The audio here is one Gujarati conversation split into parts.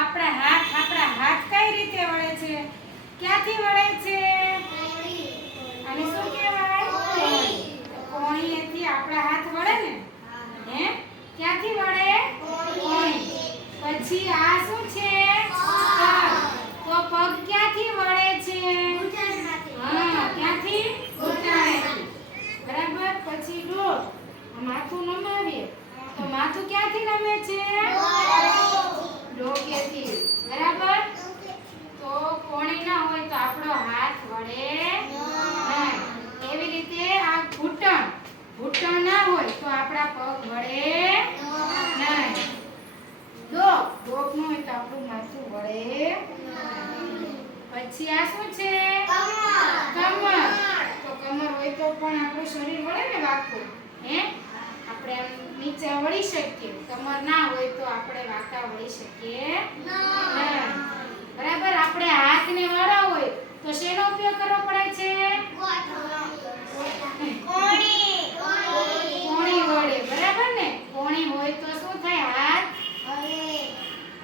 આપણા હાથ આપણા હાથ કઈ રીતે વળે છે? ક્યાંથી વળે છે? અને શું કહેવાય? કોણીએથી આપણા હાથ વળે ને? હે? ક્યાંથી વળે? કોણી. પછી આ શું છે? તો પગ ક્યાંથી વળે છે? હા, ક્યાંથી? બરાબર? પછી ડોક માથું નમાવીએ. તો માથું ક્યાંથી નમે છે ડોકેથી બરાબર તો કોણી ના હોય તો આપણો હાથ વળે નહીં એવી રીતે આ ઘૂંટણ ઘૂંટણ ના હોય તો આપણા પગ વળે નહીં. ડોક ડોક હોય તો આપણું માથું વળે પછી આ શું છે? કમર. તો કમર હોય તો પણ આપણું શરીર વળે ને વાંકું હે? આપણે આમ નીચે વળી શકીએ. કમર ના હોય તો આપણે વાતા વળી શકીએ નહીં. બરાબર આપણે હાથને વાળા હોય તો શેનો ઉપયોગ કરવો પડે છે કોણી વડે બરાબર ને કોણી હોય તો શું થાય હાથ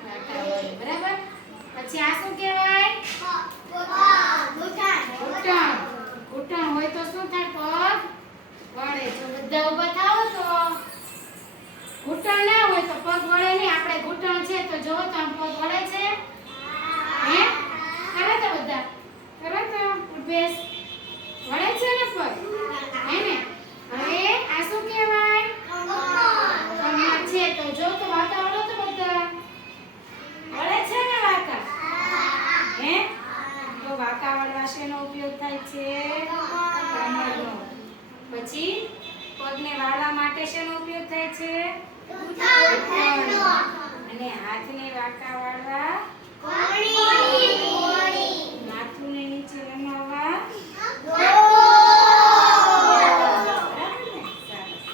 વાંકા વળે બરાબર પછી આ શું કહેવાય ઘૂંટણ ઘૂંટણ હોય તો શું થાય પગ વળે જો બધા ઊભા થાઓ તો ઘૂંટણ ના હોય તો પગ વળે નહીં. આપણે ઘૂંટણ છે તો જો તો આમ પગ વળે છે. હે? કરે તો બધા. કરે તો ઉભેસ વળે છે ને પગ? હે ને? હવે આ શું કહેવાય? કમર છે તો જો તો વાતા વળો તો બધા. વળે છે ને વાતા? હે? તો વાકા વળવા શેનો ઉપયોગ થાય છે કમરનો. પછી પગને વાળવા માટે શેનો ઉપયોગ થાય છે? અને હાથને વાળવા